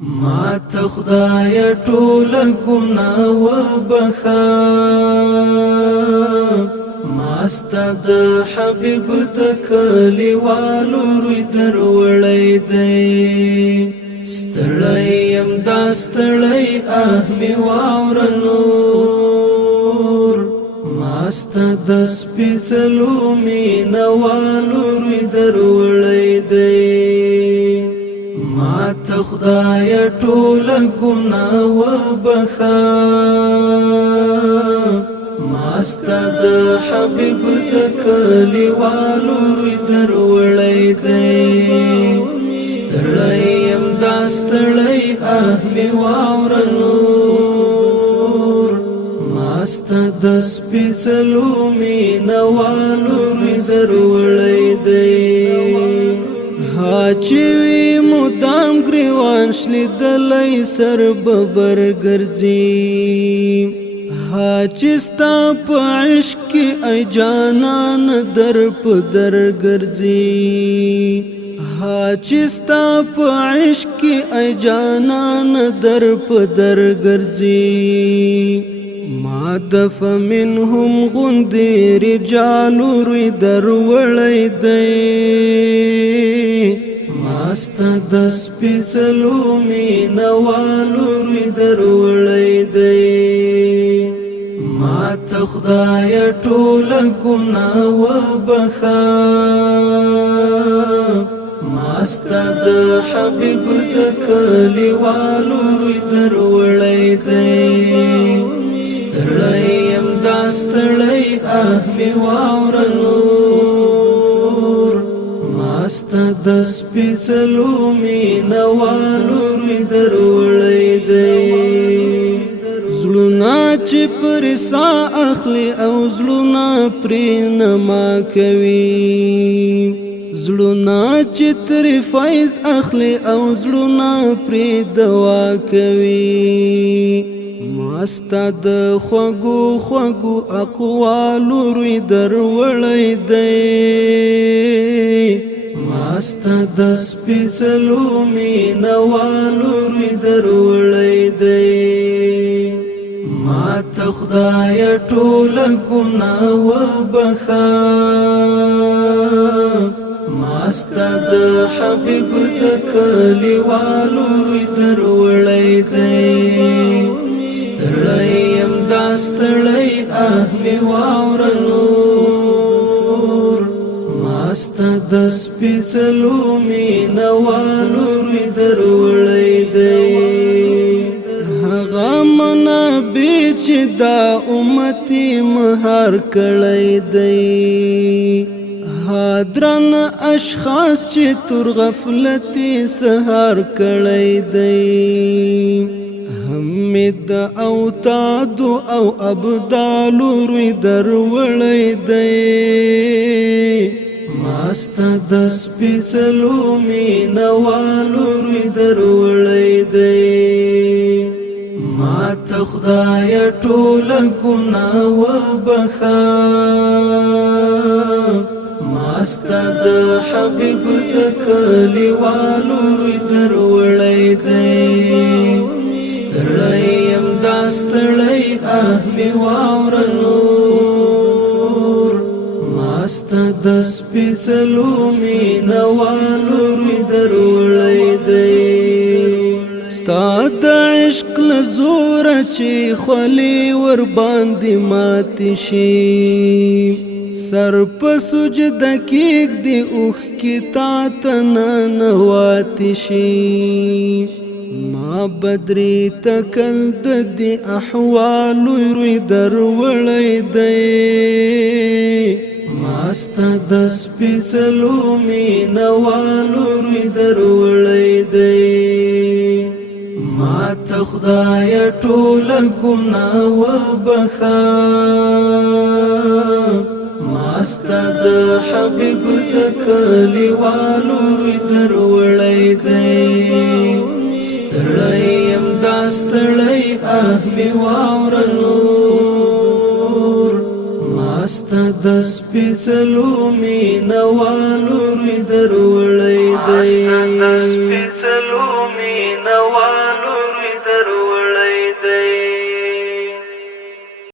ما تخدای ټول ګناه وبخا ما ستاد حبیب د کلیوالو روی دروړی دی ستړی يم دا ستړی اهمي واور نور ما ستاد سپېڅلو مینوالو روی دروړی دی ما تخدای ټول ګناه وبخا ما ستاد حبیب د کلیوالو روی دروړی دی ستړی يم دا ستړی اهمي واور نور ما ستاد سپېڅلو مینوالو روی دروړی دی چوي مدام گریوان شلیدلی سر ببر ګرځي چستا په عشق کې ای جانان در په در ګرځي چستا په عشق کې ای جانان در په در ګرځي ما دف منهم غندي رجال روی دروړی دی ستاد سپېڅلو مینوالو روی دروړی دی ما تخدای ټول ګناه وبخا ما ستاد حبیب د کلیوالو روی دروړی دی ستړی يم دا ستړی اهمي واور ستاد سپېڅلو مینوالو روی دروړی دی زړونه چې پر سا اخلي او زړونه پرې نما کوي زړونه چې تر فیض اخلي او زړونه پرې دوا کوي ما ستاد خوږو خوږو اقوالو روی دروړی دی ما ستاد سپېڅلو مینوالو روی دروړی دی ما تخدای ټول ګناه وبخا ما ستاد حبیب د کلیوالو روی دروړی دی ستړی يم دا ستړی اهمي واور ستاد سپېڅلو مینوالو روی دروړی دی هغه منابع چې دا امتي مهار کړی دی درن اشخاص چې تر غفلتي سهار کړی دی حمد او تاد او ابدال روی دروړی دی ما ستاد سپېڅلو مینوالو روی دروړی دی ما تخدای ټول ګناه وبخا ما ستاد حبیب د کلیوالو روی دروړی دی ستړی يم دا ستړی اهمي واور ستاد سپېڅلو مینوالو روی دروړی دی ستاد عشق له زوره چې خولې ور باندې ماتې شي سر په سجده کېږدي اوښکې تا ته ننواتې شي ما بدري تکل د دې احوالو روی دروړی دی ما ستاد سپېڅلو مینوالو روی دروړی دی ما تخدای ټول ګناه وبخا ما ستاد حبیب د کلیوالو روی دروړی دی ستړی يم دا ستړی اهمي واور ستاد سپېڅلو مینوالو روی دروړی دی